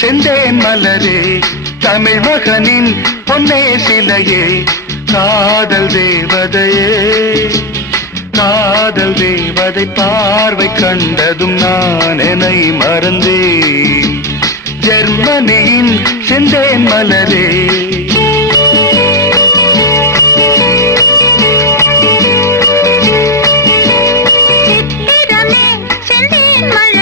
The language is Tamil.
செந்தேன் மலரே தமிழ் மகனின் பொன்னே சிலையே காதல் தேவதையே காதல் தேவதை பார்வை கண்டதும் நான் என்னை மறந்தேன் ஜெர்மனியின் செந்தேன் மலரே மலரே